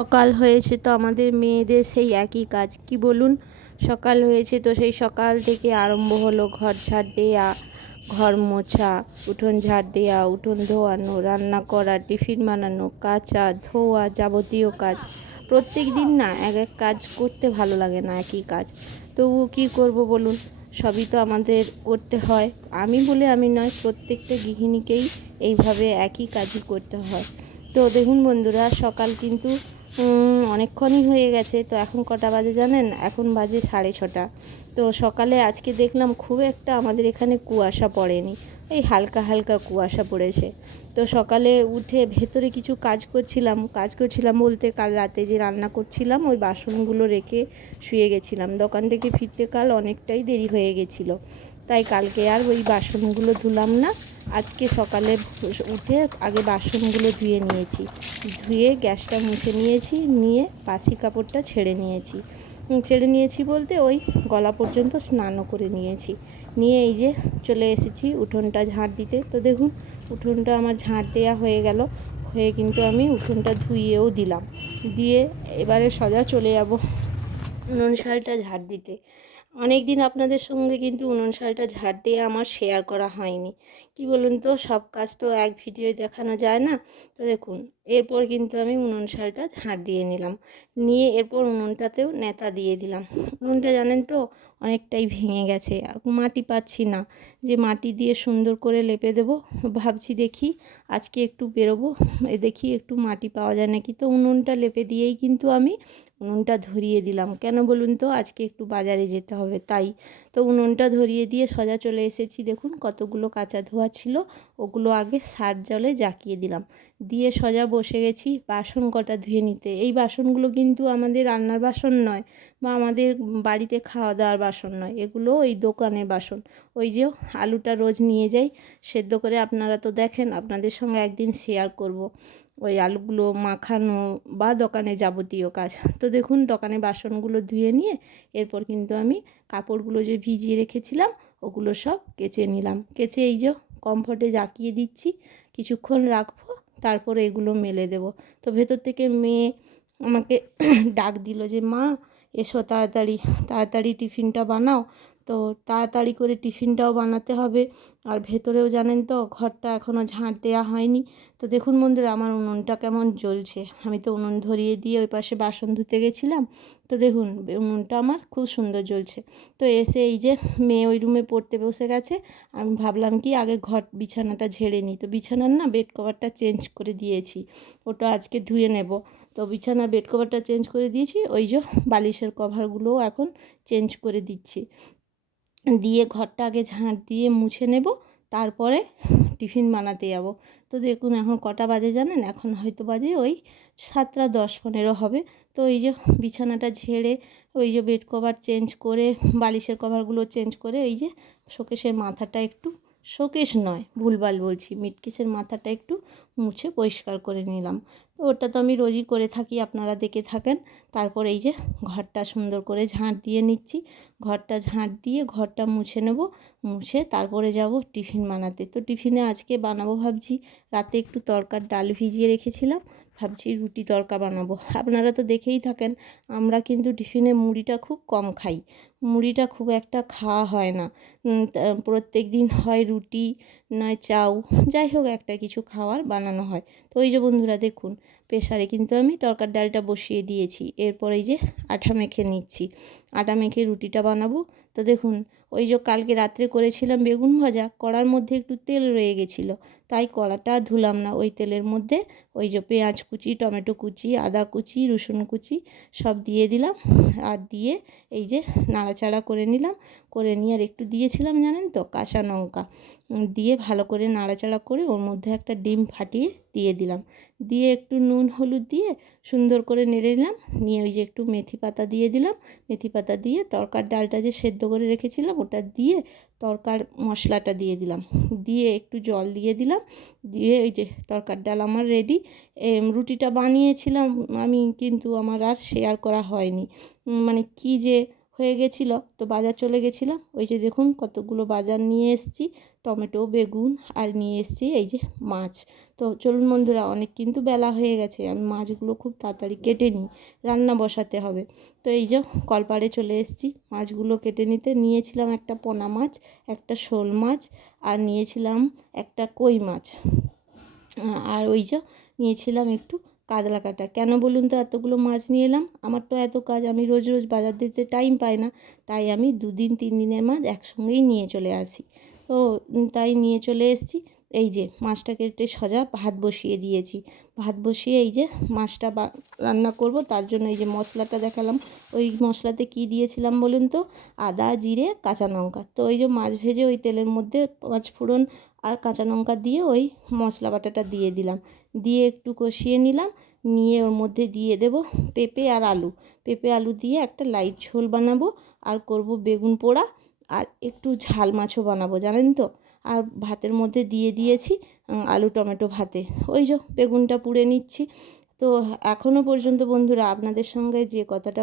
সকাল হয়েছে তো আমাদের মেয়েদের সেই একই কাজ কি বলুন। সকাল হয়েছে তো সেই সকাল থেকে আরম্ভ হলো ঘর ঝাড় দেওয়া, ঘর মোছা, উঠোন ঝাড় দেওয়া, উঠোন ধোয়ানো, রান্না করা, টিফিন বানানো, কাচা ধোয়া, যাবতীয় কাজ। প্রত্যেক দিন না এক এক কাজ করতে ভালো লাগে না, একই কাজ। তবুও কী করব বলুন, সবই তো আমাদের করতে হয়। আমি বলে আমি নয়, প্রত্যেকটা গৃহিণীকেই এইভাবে একই কাজই করতে হয়। তো দেখুন বন্ধুরা, সকাল কিন্তু অনেকক্ষণই হয়ে গেছে। তো এখন কটা বাজে জানেন? এখন বাজে 6:30। তো সকালে আজকে দেখলাম খুব একটা আমাদের এখানে কুয়াশা পড়েনি, এই হালকা হালকা কুয়াশা পড়েছে। তো সকালে উঠে ভেতরে কিছু কাজ করছিলাম বলতে কাল রাতে যে রান্না করছিলাম ওই বাসনগুলো রেখে শুয়ে গেছিলাম। দোকান থেকে ফিরতে কাল অনেকটাই দেরি হয়ে গেছিলো, তাই কালকে আর ওই বাসনগুলো ধুলাম না। আজকে সকালে উঠে আগে বাসনগুলো ধুয়ে নিয়েছি, ধুয়ে গ্যাসটা মুছে নিয়েছি, নিয়ে বাসি কাপড়টা ছেড়ে নিয়েছি বলতে ওই গলা পর্যন্ত স্নানও করে নিয়েছি। নিয়ে এই যে চলে এসেছি উঠোনটা ঝাঁট দিতে। তো দেখুন উঠোনটা আমার ঝাঁট দেওয়া হয়ে গেল, হয়ে কিন্তু আমি উঠোনটা ধুইয়েও দিলাম। দিয়ে এবারে সোজা চলে যাব উনুন শালটা ঝাড় দিতে। অনেক দিন আপনাদের সঙ্গে কিন্তু উনুন শালটা ঝাড় দিয়ে আমার শেয়ার করা হয়নি। কি বলুন তো, সব কাজ তো এক ভিডিওয় দেখানো যায় না। তো দেখুন এরপর কিন্তু আমি উনুন শালটা ঝাড় দিয়ে নিলাম, নিয়ে এরপর উনুনটাতেও ন্যাতা দিয়ে দিলাম। উনুনটা জানেন তো অনেকটাই ভেঙে গেছে, মাটি পাচ্ছি না, যে মাটি দিয়ে সুন্দর করে লেপে দেবো। ভাবছি দেখি আজকে একটু বেরোবো, দেখি একটু মাটি পাওয়া যায় নাকি। তো উনুনটা লেপে দিয়েই কিন্তু আমি উনুনটা ধরিয়ে দিলাম। কেন বলুন তো, আজকে একটু বাজারে যেতে হবে তাই। তো উনুনটা ধরিয়ে দিয়ে সোজা চলে এসেছি। দেখুন কতগুলো কাঁচা ধোয়া ছিল, ওগুলো আগে সার্ফ জলে জাকিয়ে দিলাম, দিয়ে সোজা বসে গেছি বাসন কটা ধুয়ে নিতে। এই বাসনগুলো কিন্তু আমাদের রান্নার বাসন নয়, বা আমাদের বাড়িতে খাওয়া দাওয়ার বাসন নয়, এগুলো ওই দোকানের বাসন। ওই যে আলুটা রোজ নিয়ে যাই সেদ্ধ করে, আপনারা তো দেখেন, আপনাদের সঙ্গে একদিন শেয়ার করব ওই আলুগুলো মাখানো বা দোকানে যাবতীয় কাজ। তো দেখুন দোকানে বাসনগুলো ধুয়ে নিয়ে এরপর কিন্তু আমি কাপড়গুলো যে ভিজিয়ে রেখেছিলাম ওগুলো সব কেচে নিলাম। কেচে এই যে কমফর্টে জাকিয়ে দিচ্ছি, কিছুক্ষণ রাখবো, তারপরে এগুলো মেলে দেব। তো ভেতর থেকে মেয়ে আমাকে ডাক দিল যে মা এসো তাড়াতাড়ি, তাড়াতাড়ি টিফিনটা বানাও। তো তাড়াতাড়ি করে টিফিনটাও বানাতে হবে, আর ভেতরেও জানেন তো ঘরটা এখনও ঝাঁট দেওয়া হয়নি। তো দেখুন বন্ধুরা আমার উনুনটা কেমন জ্বলছে। আমি তো উনুন ধরিয়ে দিয়ে ওই পাশে বাসন ধুতে গেছিলাম। তো দেখুন উনুনটা আমার খুব সুন্দর জ্বলছে। তো এসে এই যে মেয়ে ওই রুমে পড়তে বসে গেছে, আমি ভাবলাম কি আগে ঘর বিছানাটা ঝেড়ে নিই। তো বিছানার না বেড কভারটা চেঞ্জ করে দিয়েছি, ওটা আজকে ধুয়ে নেব। তো বিছানার বেড কভারটা চেঞ্জ করে দিয়েছি, ওই যে বালিশের কভারগুলোও এখন চেঞ্জ করে দিচ্ছি। দিয়ে ঘরটা আগে ঝাঁট দিয়ে মুছে নেব, তারপরে টিফিন বানাতে যাব। তো দেখুন এখন কটা বাজে জানেন? এখন হয়তো বাজে ওই 7:10-15 হবে। তো এই যে বিছানাটা ঝেড়ে ওই যে বেড কভার চেঞ্জ করে বালিশের কভারগুলো চেঞ্জ করে এই যে শোকেসের মাথাটা একটু, শোকেস নয় ভুলভাল বলছি, মিটকিসের মাথাটা একটু মুছে পরিষ্কার করে নিলাম। তো ওটা তো আমি রোজই করে থাকি, আপনারা দেখে থাকেন। তারপর এই যে ঘরটা সুন্দর করে ঝাঁট দিয়ে নিচ্ছি, ঘরটা ঝাঁট দিয়ে ঘরটা মুছে নেব, মুছে তারপরে যাব টিফিন বানাতে। তো টিফিনে আজকে বানাবো ভাবছি, রাতে একটু তড়কার ডাল ভিজিয়ে রেখেছিলাম, ভাবছি রুটি তড়কা বানাবো। আপনারা তো দেখেই থাকেন আমরা কিন্তু টিফিনে মুড়িটা খুব কম খাই, মুড়িটা খুব একটা খাওয়া হয় না। প্রত্যেক দিন হয় রুটি নয় চাউ, যাই হোক একটা কিছু খাওয়ার বানানো হয়। তো ওই যে বন্ধুরা দেখুন প্রেসারে কিন্তু আমি তড়কার ডালটা বসিয়ে দিয়েছি, এরপর এই যে আটা মেখে নিচ্ছি, আটা মেখে রুটিটা বানাবো। তো দেখুন ওই যে কালকে রাত্রে করেছিলাম বেগুন ভাজা, কড়ার মধ্যে একটু তেল রয়ে গেছিলো, তাই কড়াটা ধুলাম না। ওই তেলের মধ্যে ওই যে পেঁয়াজ কুচি, টমেটো কুচি, আদা কুচি, রসুন কুচি সব দিয়ে দিলাম, আর দিয়ে এই যে নাড়াচাড়া করে নিলাম, করে নিয়ে আর একটু দিয়েছিলাম জানেন তো কাঁচা লঙ্কা, দিয়ে ভালো করে নাড়াচাড়া করে ওর মধ্যে একটা ডিম ফাটিয়ে দিয়ে দিলাম, দিয়ে একটু নুন হলুদ দিয়ে সুন্দর করে নেড়ে নিলাম। নিয়ে ওই যে একটু মেথি পাতা দিয়ে দিলাম, মেথি পাতা দিয়ে তড়কার ডালটা যে সেদ্ধ করে রেখেছিলাম ওটা দিয়ে তড়কার মশলাটা দিয়ে দিলাম, দিয়ে একটু জল দিয়ে দিলাম, দিয়ে ওই যে তড়কার ডাল আমার রেডি। রুটিটা বানিয়েছিলাম আমি, কিন্তু আমার আর শেয়ার করা হয়নি, মানে কি যে হয়ে গেছিলো। তো বাজার চলে গেছিলাম, ওই যে দেখুন কতগুলো বাজার নিয়ে এসেছি, টমেটো, বেগুন আর নিয়ে এসেছি এই যে মাছ। তো চলুন বন্ধুরা, অনেক কিন্তু বেলা হয়ে গেছে, আমি মাছগুলো খুব তাড়াতাড়ি কেটে নিই, রান্না বসাতে হবে। তো এই যে কলপাড়ে চলে এসেছি মাছগুলো কেটে নিতে। নিয়েছিলাম একটা পোনা মাছ, একটা শোল মাছ, আর নিয়েছিলাম একটা কই মাছ, আর ওই যে নিয়েছিলাম একটু কাতলা কাটা। কেন বলুন তো এতগুলো মাছ নিয়ে এলাম? আমার তো এত কাজ, আমি রোজ রোজ বাজার দিতে টাইম পাই না, তাই আমি 2 দিন 3 দিনের মাছ একসঙ্গেই নিয়ে চলে আসি। তো তাই নিয়ে চলে এসেছি। এই যে মাছটা কেটে সোজা ভাত বসিয়ে দিয়েছি। ভাত বসিয়ে এই যে মাছটা রান্না করব, তার জন্য এই যে মশলাটা দেখালাম। ওই মশলাতে কি দিয়েছিলাম বলুন তো? আদা, জিরে, কাঁচা লঙ্কা। তো ওই যে মাছ ভেজে ওই তেলের মধ্যে 5 ফোড়ন আর কাঁচা লঙ্কা দিয়ে ওই মশলা বাটাটা দিয়ে দিলাম, দিয়ে একটু কষিয়ে নিলাম। নিয়ে ওর মধ্যে দিয়ে দেব পেঁপে আর আলু। পেঁপে আলু দিয়ে একটা লাইট ঝোল বানাবো, আর করব বেগুন পোড়া, আর একটু ঝাল মাছও বানাবো জানেন তো। আর ভাতের মধ্যে দিয়ে দিয়েছি আলু টমেটো ভাতে। ওই যে বেগুনটা পুড়ে নিচ্ছি। তো এখনও পর্যন্ত বন্ধুরা আপনাদের সঙ্গে যে কথাটা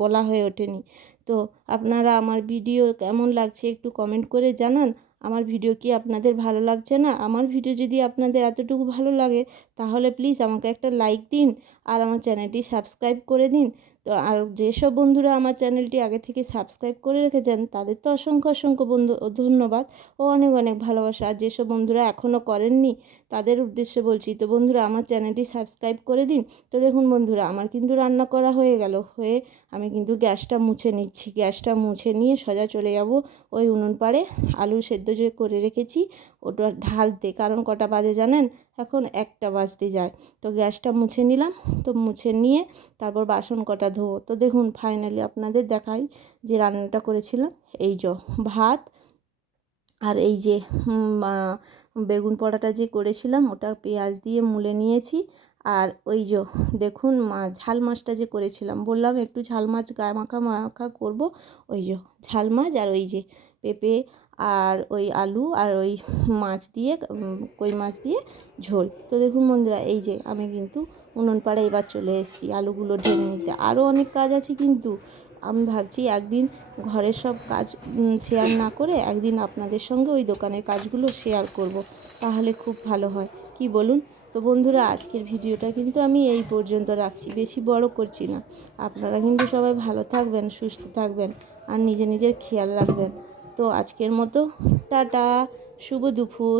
বলা হয়ে ওঠেনি। তো আপনারা আমার ভিডিও কেমন লাগছে একটু কমেন্ট করে জানান। আমার ভিডিও কি আপনাদের ভালো লাগছে না? আমার ভিডিও যদি আপনাদের এতটুকু ভালো লাগে, তাহলে প্লিজ আমাকে একটা লাইক দিন, আর আমার চ্যানেলটি সাবস্ক্রাইব করে দিন। তো আর যেসব বন্ধুরা আমার চ্যানেলটি আগে থেকে সাবস্ক্রাইব করে রেখেছেন, তাদের তো অসংখ্য অসংখ্য ধন্যবাদ ও অনেক অনেক ভালোবাসা। আর যেসব বন্ধুরা এখনও করেননি, তাদের উদ্দেশ্যে বলছি, তো বন্ধুরা আমার চ্যানেলটি সাবস্ক্রাইব করে দিন। তো দেখুন বন্ধুরা, আমার কিন্তু রান্না করা হয়ে গেল, আমি কিন্তু গ্যাসটা মুছে নিচ্ছি। গ্যাসটা মুছে নিয়ে সোজা চলে যাব ওই উনুন পাড়ে আলু সেদ্ধ যে করে রেখেছি ওটা ঢালতে। কারণ কটা বাজে জানেন? এখন 1টা বাজতে যায়। তো গ্যাসটা মুছে নিলাম। তো মুছে নিয়ে তারপর বাসন কটা ধোবো। তো দেখুন ফাইনালি আপনাদের দেখাই যে রান্নাটা করেছিলাম। এই যে ভাত, আর এই যে বেগুন পোড়াটা যে করেছিলাম ওটা পেঁয়াজ দিয়ে মুলে নিয়েছি। আর ওই যে দেখুন ঝাল মাছটা যে করেছিলাম, বললাম একটু ঝাল মাছ গায়ে মাখা মাখা করবো। ওই যে ঝাল মাছ, আর ওই যে পেঁপে আর ওই আলু আর ওই মাছ দিয়ে কই মাছ দিয়ে ঝোল। তো দেখুন বন্ধুরা, এই যে আমি কিন্তু উনুন পাড়ে এবার চলে এসেছি আলুগুলো ঢেলে নিতে। আরও অনেক কাজ আছে কিন্তু আমি ভাবছি একদিন ঘরের সব কাজ শেয়ার না করে একদিন আপনাদের সঙ্গে ওই দোকানের কাজগুলো শেয়ার করব, তাহলে খুব ভালো হয়, কি বলুন? তো বন্ধুরা, আজকের ভিডিওটা কিন্তু আমি এই পর্যন্ত রাখছি, বেশি বড় করছি না। আপনারা কিন্তু সবাই ভালো থাকবেন, সুস্থ থাকবেন, আর নিজের খেয়াল রাখবেন। তো আজকের মতো টাটা, শুভ দুপুর।